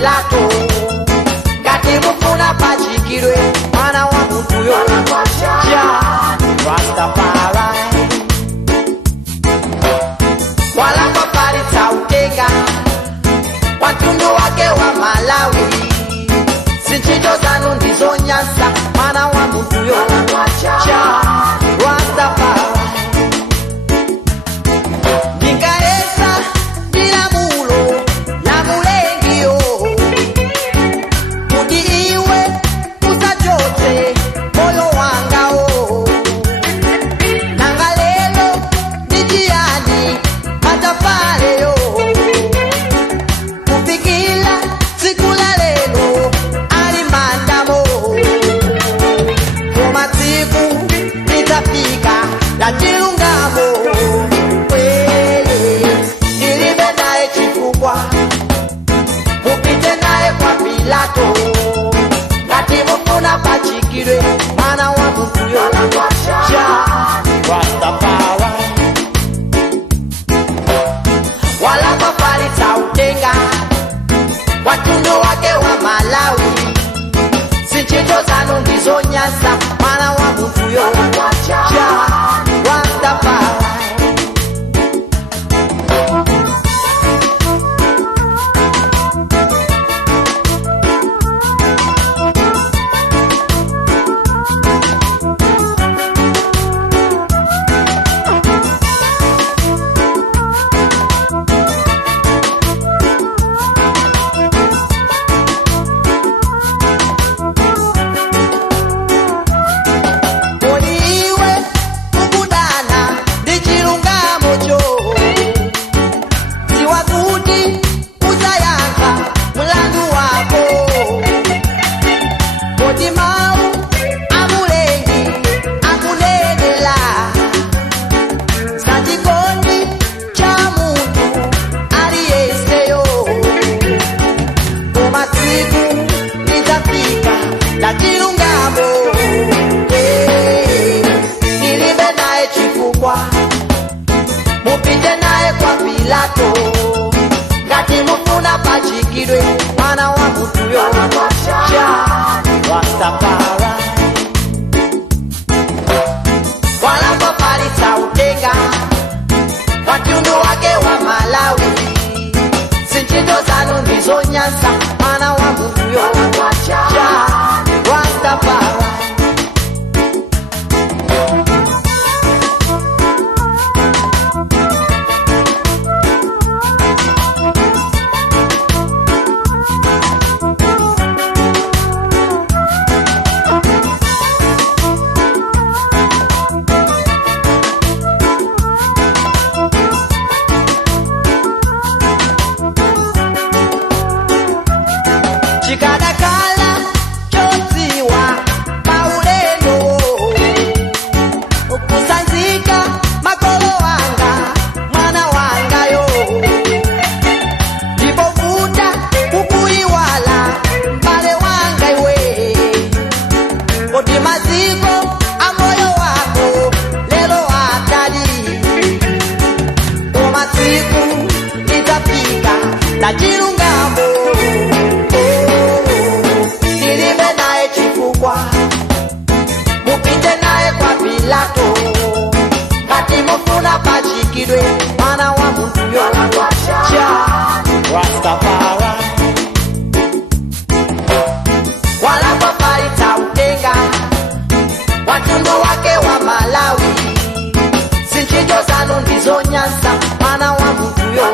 Pilato ngati mufuna pachikidwe mwana wa munthuyo ja Rastafari walakwa palitsa utenga wa mtundu wake wa Malawi zinchito zanu ndizonyansa mwana wa munthuyo ja Rastafari ndingaesa ndilamulo la mulengio kuti iwe usachote moyo wangao nanga lelo ndijiyani matafaleyo kufikila siku la lelo alimandamo koma tsiku litafika la chilungamo ndilibe naye chifukwa mupite naye kwa Pilato ngati mufuna pachikidwe mwana wa munthuyo ja Rastafari walakwa palitsa utenga wa mtundu wake wa Malawi zinchito zanu ndizonyansa mwana wa munthuyo ja Rastafari mupite naye kwa Pilato ngati mufuna pachikidwe mwana wa munthuyo ja Rastafari walakwa palitsa utenga wa mtundu wake wa Malawi zinchito zanu ndizonyansa mwana wa munthuyo ja Rastafari chikadakala chodziwa maulendo kusanzika makolo wanga mwana wangayo ndipovuta kukuyiwala mbale wanga iwe kodi maziko a moyo wako lelo atali koma tsiku litafika la chilungamo mupite naye kwa Pilato ngati mufuna pachikidwe mwana wa munthuyo ja Rastafari walakwa palitsa utenga wa mtundu wake wa Malawi zinchito zanu ndizonyansa mwana wa munthuyo